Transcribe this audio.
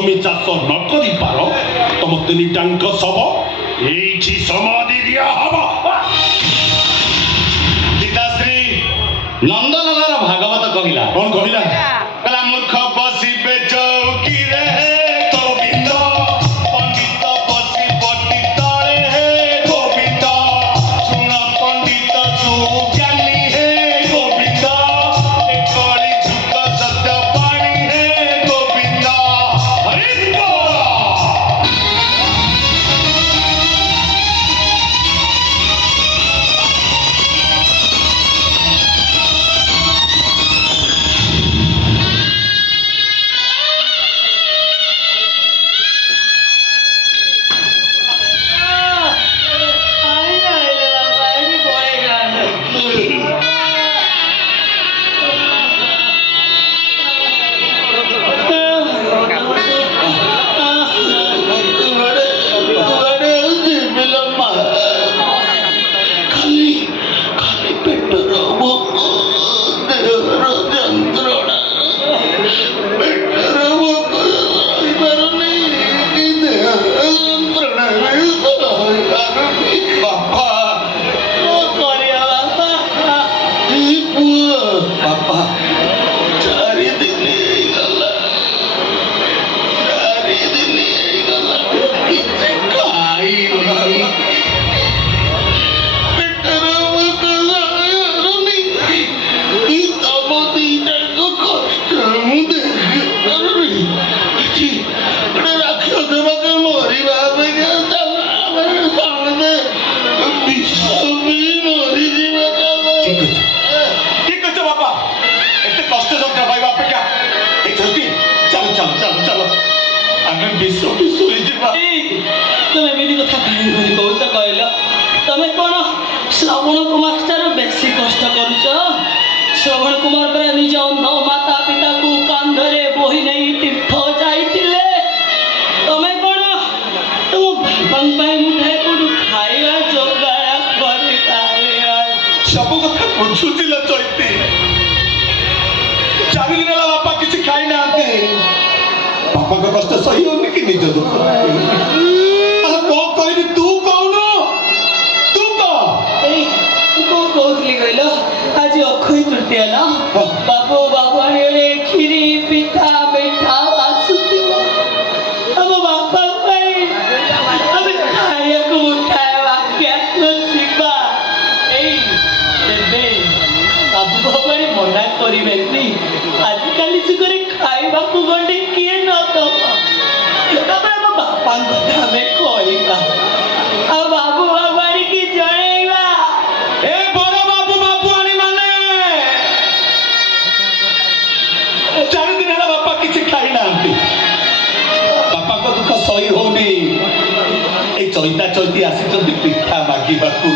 जमी चाष न करी पार तुम तीनटांक शव एठी समाधि दिया हवा। पिताश्री नंदनंदन भागवत कहिला कौन कहिला कला मूर्ख बसिबे चौकी रे गोविंद पंडित बसी बटी तले हे गोविंद सुन पंडित सुज्ञानी हे गोविंद ए कली जुग सत्य पाणी हे गोविंद हरि बोल। তুমি এମିତି କଥା କାହିଁକି କହୁଛ କହିଲ? ତମେ କ'ଣ ଶ୍ରବଣ କୁମାର ଠାରୁ ବେଶୀ କଷ୍ଟ କରୁଛ? ଶ୍ରବଣ କୁମାର ପରା ନିଜ ଅନ୍ଧ ମାତା ପିତାକୁ କାନ୍ଧରେ ବୋହି ନେଇ ତୀର୍ଥ ଯାଇଥିଲେ। ତମେ କ'ଣ ତମ ବାପାଙ୍କ ପାଇଁ ମୁଠାଏ କୋଉଠୁ ଖାଇବା ଯୋଗାଡ଼ କରିପାରିବ? ସବୁ କଥା ବୁଝୁଥିଲ ଚୈତି। 4 ଦିନ ହେଲା ବାପା କିଛି ଖାଇନାହାନ୍ତି। ବାପାଙ୍କ କଷ୍ଟ ସହି ହଉନି କି ନିଜ ଦୁଃଖ କଣ କହିବି? ତୁ କହୁନୁ, ତୁ କହ। ଏଇ ମୁଁ କ'ଣ କହୁଥିଲି କହିଲ? ଆଜି ଅକ୍ଷୟ ତୃତୀୟା ନା? ବାବୁ ବାବୁଆଣୀରେ କ୍ଷୀରି ପିଠା ମିଠା ଆସୁଥିବ। ଆମ ବାପା ପାଇଁ ଆମେ ଖାଇବାକୁ ମୁଠାଏ ବାକ୍ୟା ଯିବା। ଏଇ ଏବେ ବାବୁ ବାବୁଆଣୀ ମନା କରିବେନି। ଆଜିକାଲି ଯୁଗରେ ଖାଇବାକୁ ଗଣ୍ଡେ କିଏ ନ ଦବ? ତାପରେ ଆମ ବାପାଙ୍କ କଥା ଆମେ କହିବା ଆଉ ବାବୁ ବାବୁଆଣୀ କି ଜଣେଇବା। ଏ ବଡ ବାବୁ ବାବୁଆଣୀ ମାନେ 4 ଦିନ ହେଲା ବାପା କିଛି ଖାଇନାହାନ୍ତି। ବାପାଙ୍କ ଦୁଃଖ ସହି ହଉନି। ଏଇ ଚୈତା ଚୈତି ଆସିଛନ୍ତି ପିଠା ମାଗିବାକୁ।